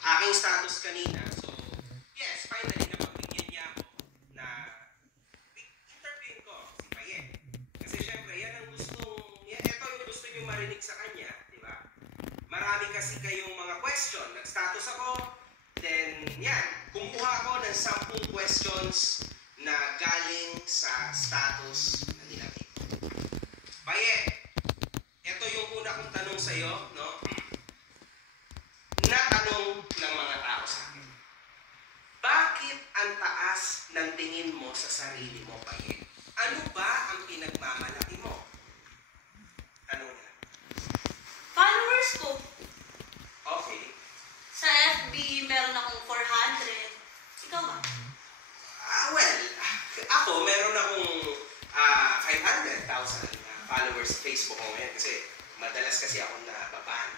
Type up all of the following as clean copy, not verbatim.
aking status kanina. So, yes, finally, napagbigyan niya ako na interviewin ko si Paye. Kasi syempre, yan ang ito yung gusto niyo marinig sa kanya, di ba? Marami kasi kayong mga question. Nag-status ako, then yan, kumuha ako ng 10 questions na galing sa status na nilagay ko. Paye, ito yung una kong tanong sa'yo, no? Natanong ng mga tao sa akin. Bakit ang taas ng tingin mo sa sarili mo, Paye? Ano ba ang pinagmamalaki mo? Tanong niya. Followers ko. Okay. Sa FB, meron akong 400. Ikaw ba? Well, ako, meron akong 500,000 followers sa Facebook ko ngayon kasi madalas kasi ako nababan.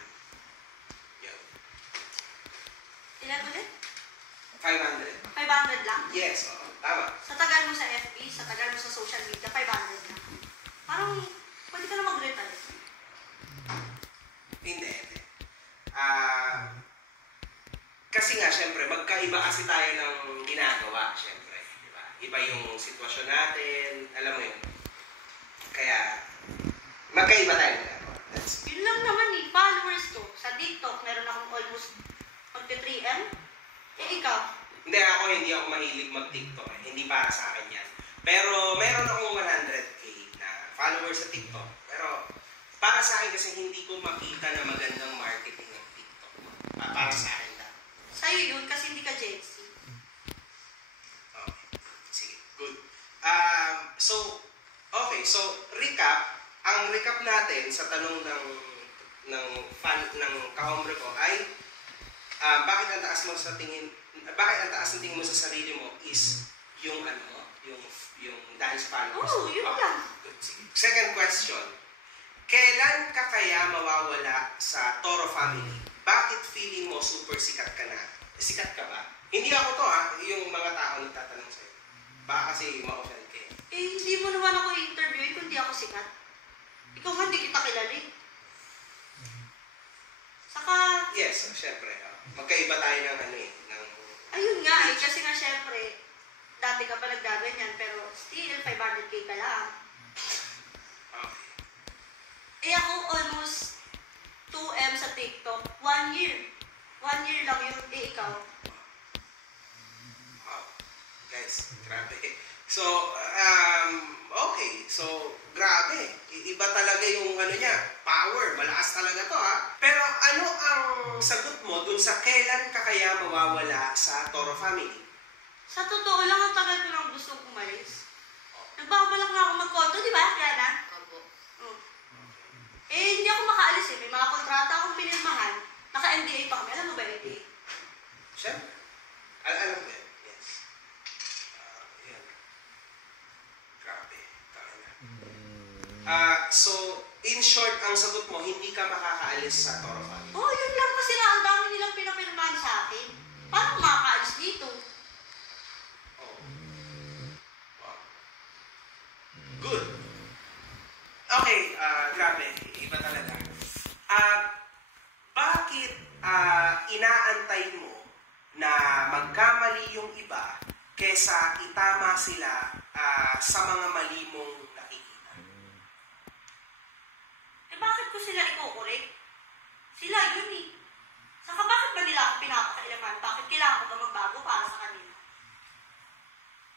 Yun. Ilan ulit? 500. 500 lang? Yes, oo. Tama. Sa tagal mo sa FB, sa tagal mo sa social media, 500 lang. Parang, pwede ka na mag-retire. Hindi. Kasi nga, syempre, magkaiba kasi tayo ng ginagawa, syempre. Diba? Iba yung sitwasyon natin, alam mo yun. Kaya, magkaiba tayo ng ginagawa. Yun lang naman eh, followers ko. Sa TikTok, meron akong almost 3M. Ikaw? Hindi ako mahilig mag-TikTok. Hindi para sa akin yan. Pero, meron akong 100K na followers sa TikTok. Pero, para sa akin kasi hindi ko makita na magandang marketing ng TikTok. Para sa akin lang. Sa'yo yun kasi hindi ka Gen Z. Okay. Sige. Good. So, recap. Ang recap natin sa tanong ng kahombre ko ay bakit ang taas ng tingin mo sa sarili mo is yung dahil sa followers. Oo, yun lang. Sige. Second question. Kailan ka kaya mawawala sa Toro family? Bakit feeling mo super sikat ka na? Sikat ka ba? Hindi ako to yung mga tao nagtatanong sa'yo. Baka kasi ma-offend kayo. Hindi mo naman ako interviewin kung di ako sikat. Ikaw nga, hindi kita kilala eh. Saka... Yes, syempre. Magkaiba tayo ng Ayun nga eh, kasi nga syempre, dati ka pa naggaganyan, pero still, 500K ka lang. Okay. Ako almost 2M sa TikTok. 1 year. 1 year lang yun. Ikaw. Wow. Guys, grabe. So, okay. So, grabe. Iba talaga yung power. Malakas talaga to Pero ano ang sagot mo dun sa kailan ka kaya mawawala sa Toro family? Sa totoo lang, ang tagal ko lang gustong umalis. Nagbabalak na ako mag-condo, di ba? Kaya na? Opo. Hindi ako makaalis eh. May mga kontrata akong pinirmahan. Naka-NDA pa kami. Alam mo ba NDA? Siyempre. Alam mo yan. Yes. Yan. Grabe. So, in short, ang sagot mo, hindi ka makakaalis sa Toro family. Yun lang kasi na ang dami nilang pinapirmahan sa akin. Paano makakaalis dito? Wow. Good. Okay, grabe. Iba talaga. Bakit inaantay mo na magkamali yung iba kesa itama sila sa mga mali mong nakikita? Bakit ko sila ikukurik? Sila yun eh. Saka bakit ba nila ako pinapakailaman? Bakit kailangan ko ba magbago para sa kanila?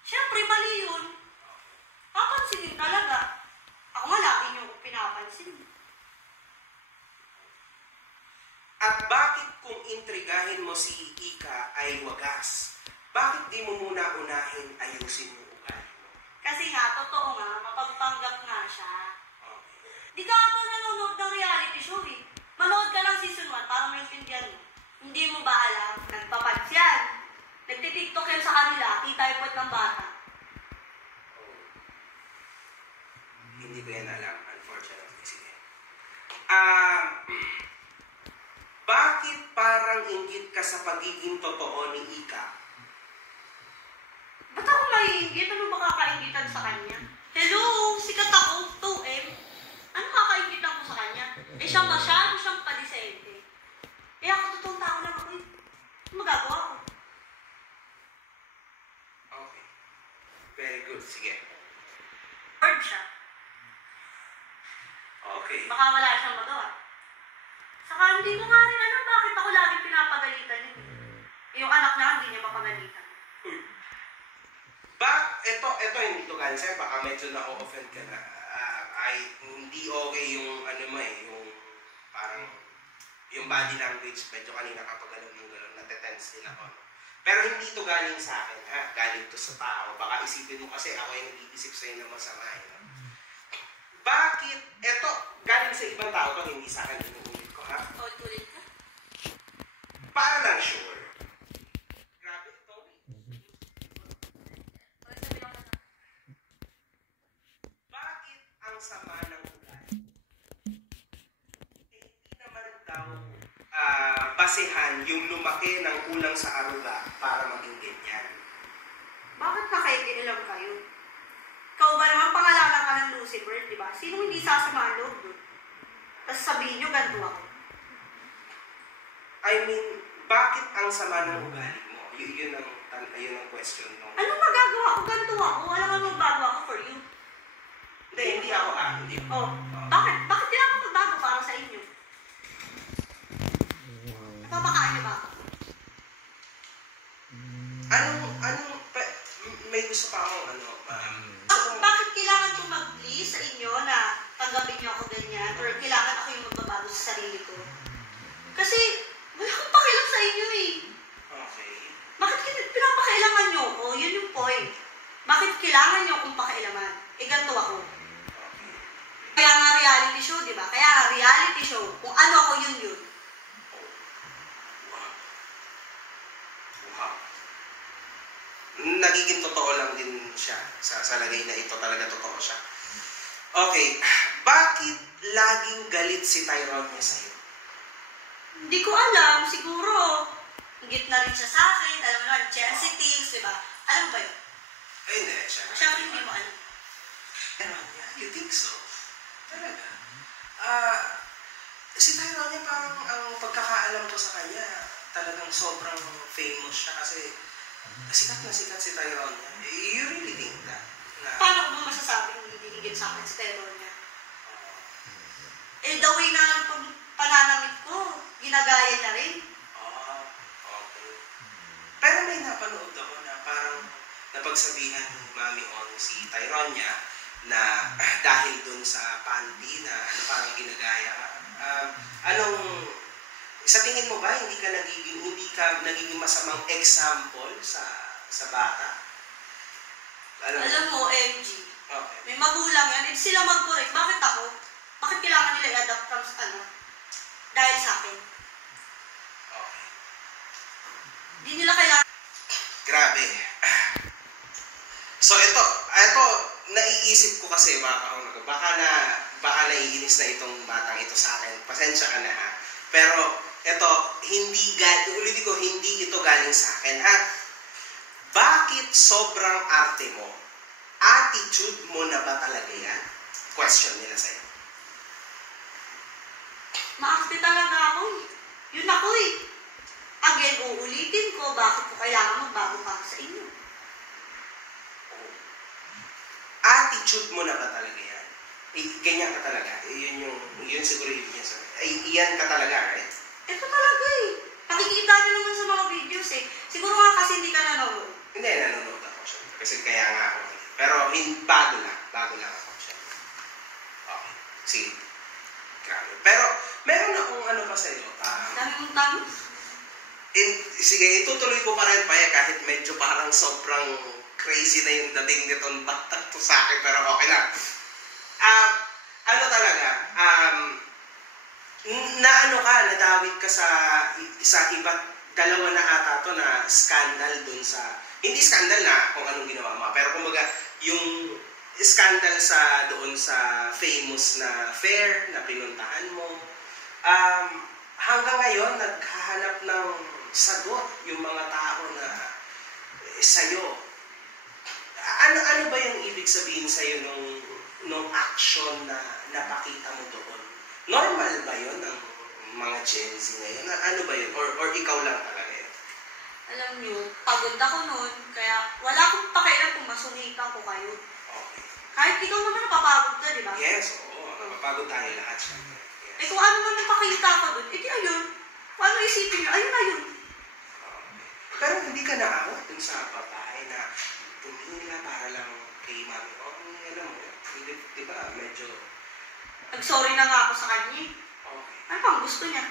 Siyempre, mali yun. Papansinin talaga. Ako nga lagi niyo ko pinapansin. At bakit kung intrigahin mo si Ika ay wagas? Bakit di mo muna unahin ayusin yung ugali mo? Kasi nga, totoo nga, mapagpanggap nga siya. Okay. Di ka ako nanonood ng reality show eh. Manood ka lang season 1 para maintindihan mo. Hindi mo ba alam? Nagpapads yan. Nagtitiktok yan sa kanila, kita yung puwet ng bata. Hindi ko yan alam, unfortunately. Sige. Bakit parang inggit ka sa pagiging totoo ni Ika? Ba't ako maiinggit? Ano ba kakaingitan sa kanya? Hello, sikat ako, 2M. Ano kakaingitan ko sa kanya? Siya masyado siyang padisente. Ako totoong tao lang ako eh. Sige. Bored siya. Okay. Baka wala siyang magawa. Saka hindi ko nga rin alam bakit ako lagi pinapagalitan yun. Yung anak niya, hindi niya mapagalitan. Uy. Ito hindi to galing sa'yo, baka medyo na-offend ka na. Hindi okay yung ano mo yung parang yung body language, medyo kanina kapag gano'n ng gano'n, natetense din ako. No? Pero hindi to galing sa akin, ha? Galing to sa tao. Baka isipin mo kasi ako yung nag-iisip sa'yo na masama. No? Bakit? Ito, galing sa ibang tao to, hindi sa akin inuulit ko, ha? Ulit ka? Para lang sure. Grabe, Tony. Bakit ang sama ng ugali? Hindi naman daw basehan yung lumaki ng kulang sa aruga para maging ganyan. Bakit nakaikialam kayo? Ikaw ba naman pangalanan ka ng Lucifer, di ba? Sino hindi sasama ang loob doon? Tapos sabihin nyo, ganito ako. I mean, bakit ang sama ng ugali mo? Yun ang question no? Anong magagawa ko? Ganito ako. Alam mo magbago ako for you. Hindi ako hindi ako. Oh, bakit? Bakit kailangan ko magbago para sa inyo? Napapakain niyo ba ako? May gusto pa akong Bakit kailangan ko mag-please sa inyo na tanggapin niyo ako ganyan? Or kailangan ako yung magbabago sa sarili ko? Kasi, wala akong pakialam sa inyo eh. Okay. Bakit pinapakailaman niyo ako? Yun yung point. Bakit kailangan niyo akong pakailaman? Ganito ako. Kaya nga reality show, di ba? Kaya nga reality show. Kung ano ako, yun. Wow. Nagiging totoo lang din siya. Sa lagay na ito talaga totoo siya. Okay. Bakit laging galit si Tyrone niya sa'yo? Hindi ko alam. Siguro, higit na rin siya sa akin. Alam mo naman, sensitives, di ba? Alam ba yun? Ay, hindi. Siyempre, hindi mo alam. Tyrone niya? You think so? Talaga? Si Tyrone niya parang ang pagkakaalam ko sa kanya, talagang sobrang famous siya kasi sikat na sikat si Tyrone niya. You really think that? Paano ko ba masasabing hindi higit sa akin si Tyrone niya? The way na lang pananamit ko, ginagaya niya rin. Okay. Pero may napanood ako na parang napagsabihan ng Mami On si Tyrone niya na dahil dun sa panty na parang ginagaya ka. Sa tingin mo ba hindi ka nagiging masamang example sa bata? Alam mo, MG, Okay. may magulang yan, hindi sila mag-correct. Bakit ako? Bakit kailangan nila i-adapt from dahil sa akin? Okay. Hindi nila kailangan. Grabe. So ito, naiisip ko kasi baka naiinis na itong batang ito sa akin. Pasensya ka na ha. Pero ito, hindi ito galing sa akin ha. Bakit sobrang arte mo? Attitude mo na ba talaga yan? Question nila sa'yo. Maakti talaga ako eh. Yun ako eh. Again, uulitin ko, bakit ko kailangan magbago para sa inyo? Attitude mo na ba talaga yan? Ganyan ka talaga. Yun siguro yun niya sabi. Iyan ka talaga, right? Ito talaga eh. Nakikita niyo naman sa mga videos eh. Siguro nga kasi hindi ka nanonood. Hindi, nanonood ako siya. Kasi kaya nga ako. Pero bago lang ako siya. Okay, sige. Grabe. Pero meron akong ano pa sa'yo. Dami mong tanong. Sige, itutuloy ko pa rin pa kahit medyo parang sobrang crazy na yung dating nitong batang to sa akin. Pero okay lang. Nadawit ka sa iba't dalawa na ata to na scandal dun sa, hindi scandal na kung anong ginawa mo, pero kumbaga yung scandal doon sa famous na fair na pinuntahan mo, hanggang ngayon naghahanap ng sagot yung mga tao na sa'yo. Ano ba yung ibig sabihin sa'yo nung action na napakita mo doon? Normal ba yun ng mga Gen Z ngayon? Ano ba yun? Or ikaw lang talaga yun? Alam niyo, pagod ako noon, kaya wala akong pakialam kung masungit lalapitan ko kayo. Okay. Kahit ikaw naman napapagod ka, di ba? Yes, oo. Napapagod tayo lahat, syempre. Yes. Eh kung ano man napakita ko doon, eh di ayun. Paano isipin nyo? Ayun na yun. Okay. Pero hindi ka naawat dun sa babae na tumila para lang kay mami. O, alam mo, di ba, medyo... Nag-sorry na nga ako sa kanya. Okay. Ano pang gusto niya?